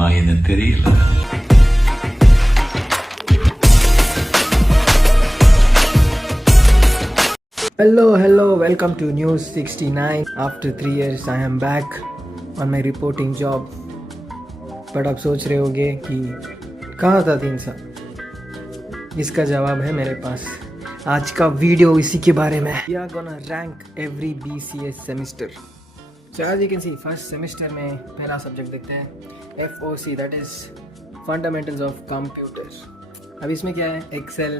வாயின்னு தெரியல. Hello, welcome to News 69. After 3 years, I am back on my reporting job. But आप सोच रहे होगे कि कहाँ था 3 साल? इसका जवाब है मेरे पास. आज का वीडियो इसी के बारे में. We are gonna rank every BCA semester. So as you can see, first semester में पहला सब्जेक्ट देखते हैं FOC, that is Fundamentals of Computers. अब इसमें क्या है? एक्सेल,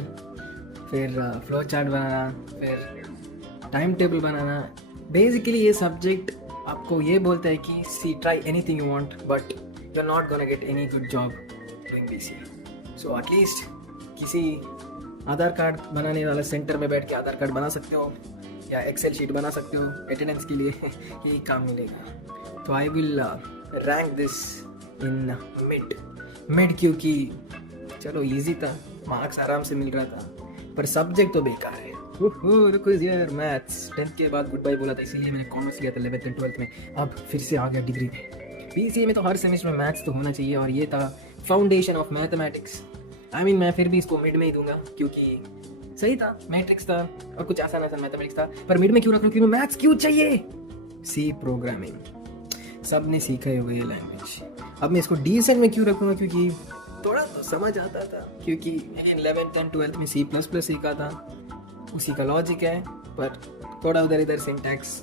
फिर फ्लो चार्ट बनाना, फिर टाइम टेबल बनाना. बेसिकली ये सब्जेक्ट आपको ये बोलता है कि see try anything you want but you are not gonna get any good job doing BCA. So at least किसी आधार कार्ड बनाने वाला सेंटर में बैठ के आधार कार्ड बना सकते हो या एक्सेल शीट बना सकते हो अटेंडेंस के लिए. यही काम मिलेगा. तो I will rank this in mid क्योंकि चलो इजी था, मार्क्स आराम से मिल रहा था, पर सब्जेक्ट तो बेकार है. रुको यार, मैथ्स 10th के बाद गुड बाय बोला था, इसीलिए मैंने कॉमर्स लिया था 11th एंड 12th में. अब फिर से आ गया डिग्री में. BCA में तो हर सेमेस्टर में मैथ्स तो होना चाहिए और ये था फाउंडेशन ऑफ मैथमेटिक्स. मैं फिर भी इसको मिड में ही दूंगा क्योंकि सही था, मैट्रिक्स था और कुछ आसान मैथमेटिक्स था. पर मिड में क्यों रख रहा हूँ? क्योंकि मैथ्स क्यों चाहिए? सी प्रोग्रामिंग सब ने सीखा होगा ये लैंग्वेज. अब मैं इसको डिसेंट में क्यों रखूँगा? क्योंकि थोड़ा तो समझ आता था, क्योंकि 11th एंड 12th में C++ सीखा था, उसी का लॉजिक है, पर थोड़ा उधर इधर सिंटैक्स,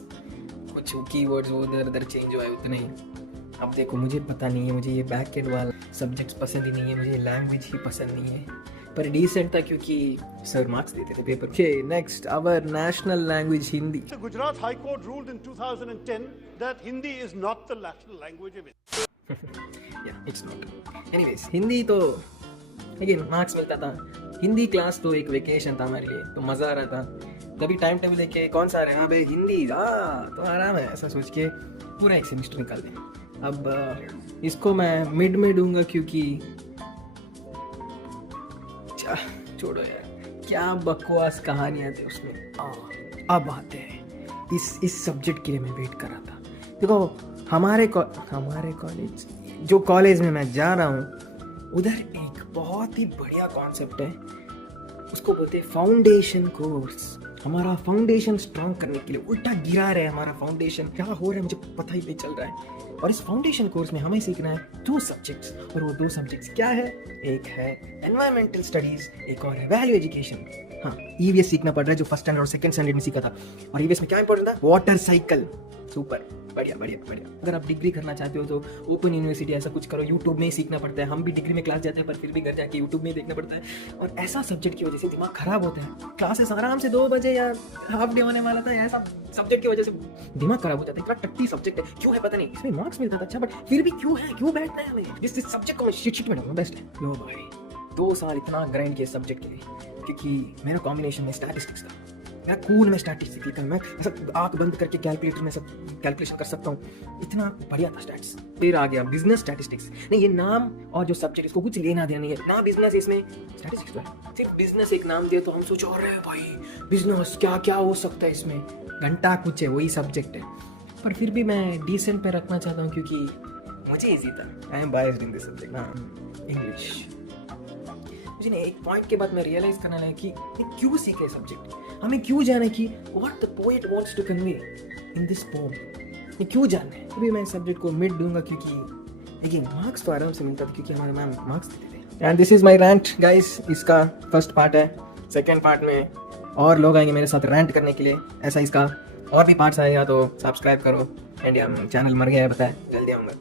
कुछ कीवर्ड्स वो उधर इधर चेंज हुआ है, उतना ही. अब देखो, मुझे पता नहीं है, मुझे ये बैक एंड वाला सब्जेक्ट्स पसंद ही नहीं है, मुझे लैंग्वेज ही पसंद नहीं है, पर डिसेंट था क्योंकि सर मार्क्स देते थे paper. Okay, next our national language Hindi. The Gujarat High Court ruled in 2010 that Hindi is not the national language of India. Yeah, it's not. Anyways, Hindi तो अगेन मार्क्स मिलता था. हिंदी क्लास तो एक vacation था हमारे लिए, तो मज़ा आ रहा था. तभी टाइम टेबल देख के कौन सा रहे, हाँ भाई हिंदी, तो आराम है, ऐसा सोच के पूरा एक सेमेस्टर निकाल दें. अब इसको मैं मिड में दूंगा क्योंकि छोड़ो यार, क्या बकवास कहानियाँ थी उसमें. अब आते हैं इस सब्जेक्ट के लिए मैं वेट कर रहा था. देखो, हमारे कॉलेज, जो कॉलेज में मैं जा रहा हूँ, उधर एक बहुत ही बढ़िया कॉन्सेप्ट है, उसको बोलते हैं फाउंडेशन कोर्स. हमारा फाउंडेशन स्ट्रांग करने के लिए उल्टा गिरा रहे हैं हमारा फाउंडेशन. क्या हो रहा है मुझे पता ही नहीं चल रहा है. और इस फाउंडेशन कोर्स में हमें सीखना है 2 सब्जेक्ट्स, और वो 2 सब्जेक्ट्स क्या है? एक है एनवायरमेंटल स्टडीज, एक और है वैल्यू एजुकेशन. हाँ, EVS सीखना पड़ रहा है जो फर्स्ट स्टैंडर्ड और सेकंड स्टैंडर्ड में सीखा था. और EVS में क्या इंपॉर्टेंट था? Water cycle. सुपर, बढ़िया. अगर आप डिग्री करना चाहते हो तो ओपन यूनिवर्सिटी ऐसा कुछ करो. यूट्यूब में ही सीखना पड़ता है. हम भी डिग्री में क्लास जाते हैं, पर फिर भी घर जाके यूट्यूब में ही देखना पड़ता है. और ऐसा सब्जेक्ट की वजह से दिमाग खराब होता है. क्लासेस आराम से 2 बजे या हाफ डे होने वाला था, ऐसा सब्जेक्ट की वजह से दिमाग खराब हो जाता है. इतना टट्टी सब्जेक्ट है, क्यों है पता नहीं. इसमें मार्क्स मिलता था अच्छा, बट फिर भी क्यों बैठना है हमें? जिस सब्जेक्ट को मैं शिट में डालूंगा बेस्ट है. लो भाई, 2 साल इतना ग्राइंड किया सब्जेक्ट के लिए, क्योंकि मेरा कॉम्बिनेशन में स्टैटिस्टिक्स था. मेरा कूल में स्टैटिस्टिक्स लिखा, मैं ऐसा आँख बंद करके कैलकुलेटर में सब कैलकुलेशन कर सकता हूँ. इतना बढ़िया था स्टैट्स. फिर आ गया बिजनेस स्टैटिस्टिक्स. नहीं, ये नाम और जो सब्जेक्ट, इसको कुछ लेना देना नहीं है ना. बिजनेस, इसमें स्टैटिस्टिक्स तो है. सिर्फ बिजनेस एक नाम दिया तो हम सोचो अरे भाई बिजनेस क्या हो सकता है इसमें, घंटा कुछ है, वही सब्जेक्ट है. पर फिर भी मैं डिसेंट पे रखना चाहता हूँ क्योंकि मुझे ईजी था. I am biased in this subject. हाँ, इंग्लिश. मुझे ना एक पॉइंट के बाद मैं रियलाइज करने लगा कि क्यों सीखे सब्जेक्ट, हमें क्यों जाने कि what the poet wants to convey in this poem. ये क्यों जानना है. अभी मैं सब्जेक्ट को मिड दूंगा क्योंकि देखिए मार्क्स तो आराम से मिलता था क्योंकि हमारे मैम मार्क्स देते थे. And this is my rant guys. इसका फर्स्ट पार्ट है. सेकेंड पार्ट में और लोग आएंगे मेरे साथ रैंट करने के लिए. ऐसा इसका और भी पार्ट्स आएगा तो सब्सक्राइब करो. एंड चैनल मर गया है, बताया, जल्दी आऊँगा.